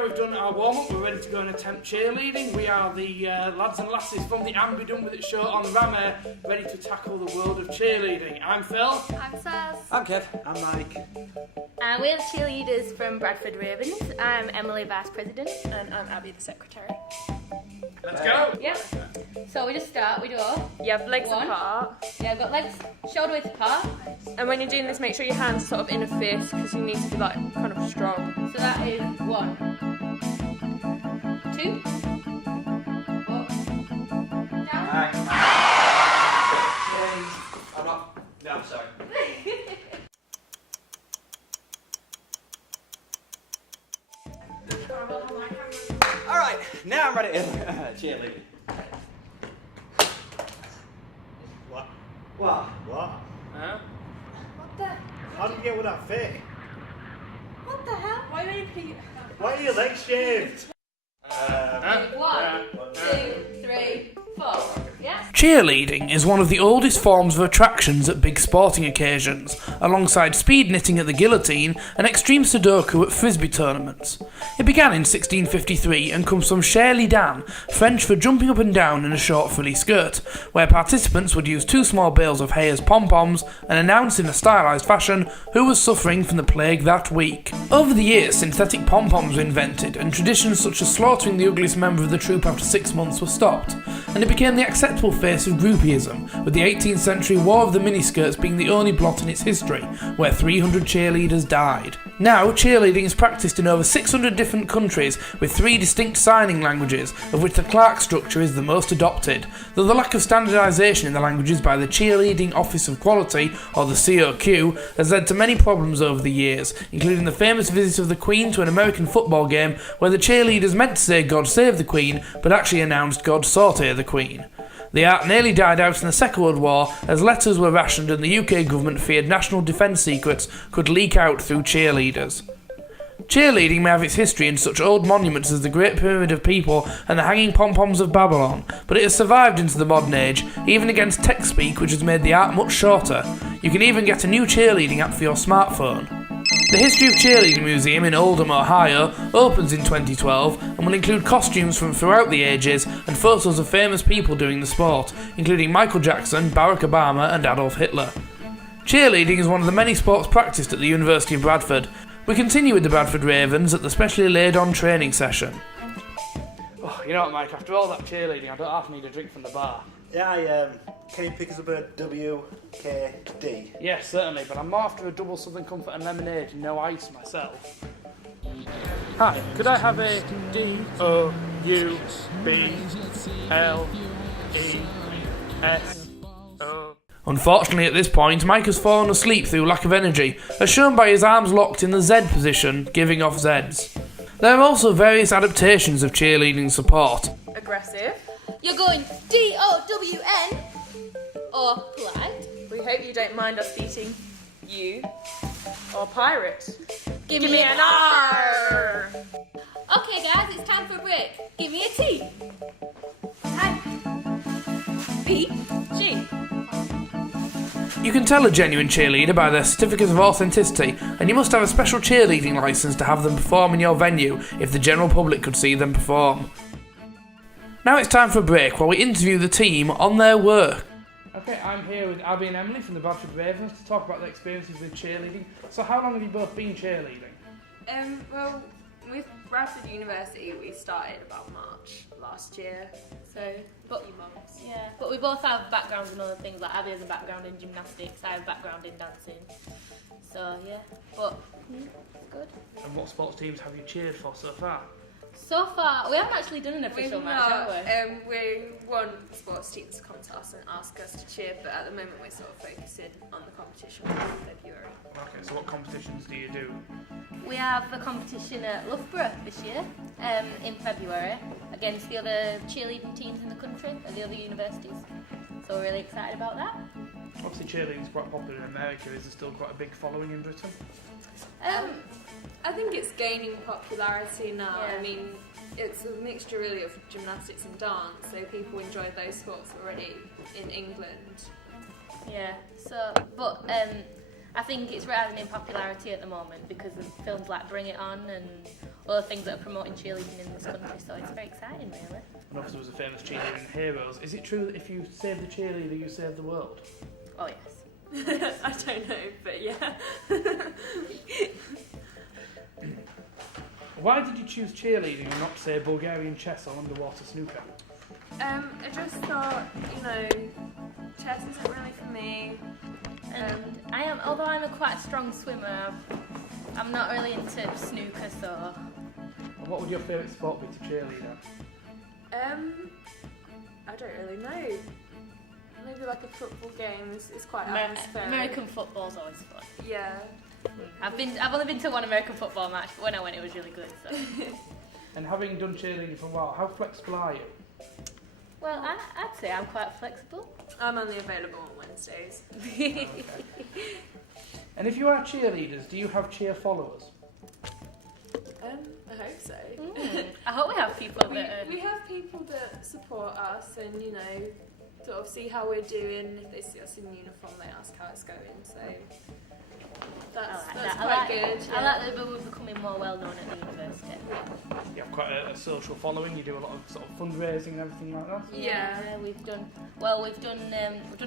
now we've done our warm-up, we're ready to go and attempt cheerleading. We are the lads and lasses from the ABDWI show on Ram, ready to tackle the world of cheerleading. I'm Phil. I'm Saz. I'm Kev. I'm Mike. And we're the cheerleaders from Bradford Ravens. I'm Emily, Vice President. And I'm Abby, the Secretary. Let's go! Yep. So we just start, we do You have legs one. apart. Yeah, I've got legs shoulder width apart. And when you're doing this, make sure your hands are sort of in a fist because you need to be like kind of strong. So that is 1, 2, up, down. I'm not. No, I'm sorry. Alright, now I'm ready to cheerleading. What? What? What? Huh? What the? How did you get with that fit? What the hell? Why are you putting... Why are your legs shaved? 1, 2, 3, 4. Yeah? Cheerleading is one of the oldest forms of attractions at big sporting occasions, alongside speed knitting at the guillotine and extreme Sudoku at frisbee tournaments. It began in 1653 and comes from Cheerleading, French for jumping up and down in a short frilly skirt, where participants would use 2 small bales of hay as pom-poms and announce in a stylised fashion who was suffering from the plague that week. Over the years, synthetic pom-poms were invented, and traditions such as slaughtering the ugliest member of the troop after 6 months were stopped, and it became the acceptable face of groupieism, with the 18th century War of the Miniskirts being the only blot in its history, where 300 cheerleaders died. Now, cheerleading is practised in over 600 different countries, with 3 distinct signing languages, of which the Clark structure is the most adopted, though the lack of standardisation in the languages by the Cheerleading Office of Quality, or the COQ, has led to many problems over the years, including the famous visit of the Queen to an American football game where the cheerleaders meant to say God save the Queen, but actually announced God saute the Queen. The art nearly died out in the Second World War as letters were rationed and the UK government feared national defence secrets could leak out through cheerleaders. Cheerleading may have its history in such old monuments as the Great Pyramid of People and the Hanging Pom-Poms of Babylon, but it has survived into the modern age, even against TechSpeak, which has made the art much shorter. You can even get a new cheerleading app for your smartphone. The History of Cheerleading Museum in Oldham, Ohio, opens in 2012 and will include costumes from throughout the ages and photos of famous people doing the sport, including Michael Jackson, Barack Obama and Adolf Hitler. Cheerleading is one of the many sports practised at the University of Bradford. We continue with the Bradford Ravens at the specially laid-on training session. Oh, you know what, Mike, after all that cheerleading, I don't half need a drink from the bar. Yeah, can you pick us up a WKD? Yes, certainly, but I'm more after a double Southern Comfort and lemonade, no ice myself. Hi, could I have a DOUBLESO? Unfortunately, at this point, Mike has fallen asleep through lack of energy, as shown by his arms locked in the Z position, giving off Zs. There are also various adaptations of cheerleading support. Aggressive. You're going DOWN or polite. We hope you don't mind us beating you. Or pirate. Give me an R. Okay, guys, it's time for a break. Give me a T. Type B G. You can tell a genuine cheerleader by their certificate of authenticity, and you must have a special cheerleading licence to have them perform in your venue if the general public could see them perform. Now it's time for a break while we interview the team on their work. Okay, I'm here with Abby and Emily from the Bradford Ravens to talk about their experiences with cheerleading. So how long have you both been cheerleading? Well, with Bradford University, we started about March last year. So, But- a few months. Yeah, but we both have backgrounds in other things. Like Abby has a background in gymnastics, I have a background in dancing. So yeah, but good. And what sports teams have you cheered for so far? So far, we haven't actually done an official We've match, not, have we? we want sports teams to come to us and ask us to cheer, but at the moment we're sort of focusing on the competition in February. Okay, so what competitions do you do? We have a competition at Loughborough this year, in February, against the other cheerleading teams in the country at the other universities. So we're really excited about that. Obviously cheerleading is quite popular in America. Is there still quite a big following in Britain? I think it's gaining popularity now. Yeah. I mean, it's a mixture really of gymnastics and dance, so people enjoy those sports already in England. Yeah, so, but I think it's rising in popularity at the moment because of films like Bring It On and other things that are promoting cheerleading in this country. So it's very exciting, really. And obviously there was a famous cheerleading heroes. Is it true that if you save the cheerleader, you save the world? Oh yes. I don't know, but yeah. Why did you choose cheerleading and not, say, Bulgarian chess or underwater snooker? I just thought, chess isn't really for me. And although I'm a quite strong swimmer, I'm not really into snooker, so. And what would your favourite sport be to cheerleader? I don't really know. Maybe like a football game is quite atmospheric. American football's always fun. Yeah. I've only been to one American football match, but when I went it was really good. So. And having done cheerleading for a while, how flexible are you? Well, I'd say I'm quite flexible. I'm only available on Wednesdays. And if you are cheerleaders, do you have cheer followers? I hope so. I hope we have people that. We have people that support us and sort of see how we're doing. If they see us in uniform, they ask how it's going. So that's quite good. I like that we're becoming more well known at the university. You have quite a social following. You do a lot of sort of fundraising and everything like that. Yeah, we've done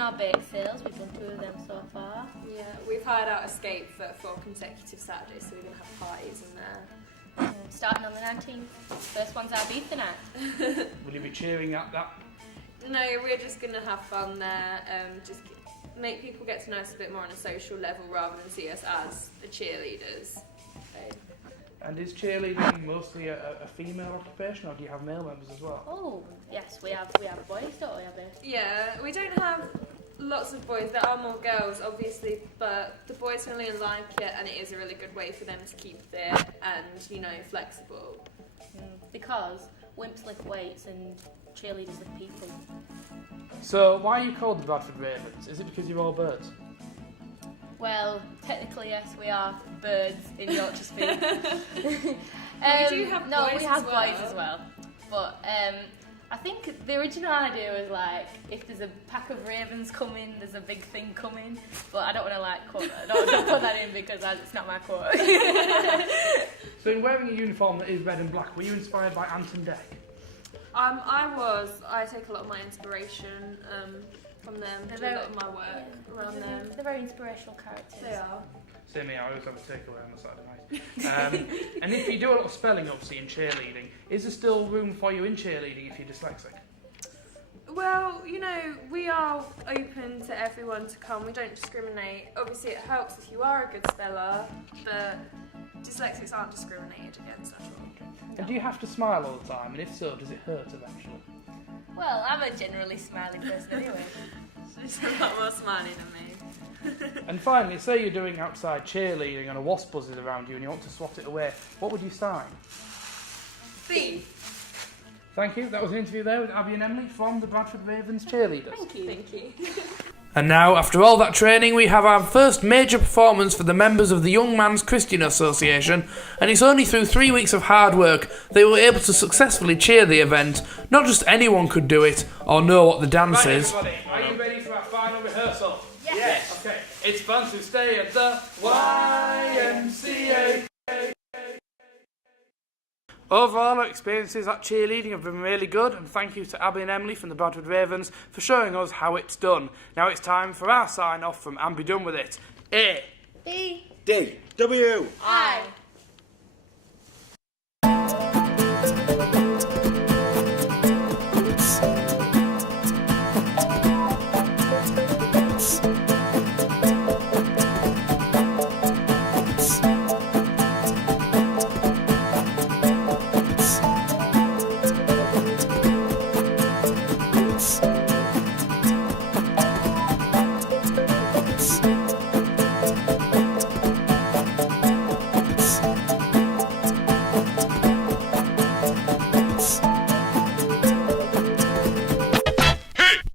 our bake sales. We've done 2 of them so far. Yeah, we've hired out Escape for 4 consecutive Saturdays, so we're going to have parties in there. Starting on the 19th. First one's our beef tonight. Will you be cheering at that? No, we're just going to have fun there. Just make people get to know us a bit more on a social level rather than see us as the cheerleaders. So. And is cheerleading mostly a female occupation, or do you have male members as well? Oh, yes, we have boys, don't we, Abby? Yeah, we don't have lots of boys. There are more girls, obviously, but the boys really like it, and it is a really good way for them to keep fit and, flexible. Because wimps lift weights and cheerleaders lift people. So, why are you called the Bradford Ravens? Is it because you're all birds? Well, technically, yes, we are birds in Yorkshire speak. We do have boys as well. But I think the original idea was like, if there's a pack of ravens coming, there's a big thing coming. But I don't want to don't put that in because it's not my quote. So, in wearing a uniform that is red and black, were you inspired by Ant and Dec? I take a lot of my inspiration from them. Do a lot of my work around them. They're very inspirational characters. They are. Same here, I always have a takeaway on the Saturday night. And if you do a lot of spelling, obviously, in cheerleading, is there still room for you in cheerleading if you're dyslexic? Well, we are open to everyone to come. We don't discriminate. Obviously, it helps if you are a good speller, but dyslexics aren't discriminated against at all. And do you have to smile all the time? And if so, does it hurt eventually? Well, I'm a generally smiley person anyway. She's a lot more smiley than me. And finally, say you're doing outside cheerleading and a wasp buzzes around you and you want to swat it away, what would you sign? Thief. Thank you. That was an interview there with Abby and Emily from the Bradford Ravens cheerleaders. Thank you. Thank you. And now, after all that training, we have our first major performance for the members of the Young Man's Christian Association, and it's only through 3 weeks of hard work they were able to successfully cheer the event. Not just anyone could do it or know what the dance is. Everybody, are you ready for our final rehearsal? Yes. Okay, it's fun to stay at the YMCA. Overall, our experiences at cheerleading have been really good, and thank you to Abby and Emily from the Bradford Ravens for showing us how it's done. Now it's time for our sign-off from And Be Done With It. A. B. D. W. I.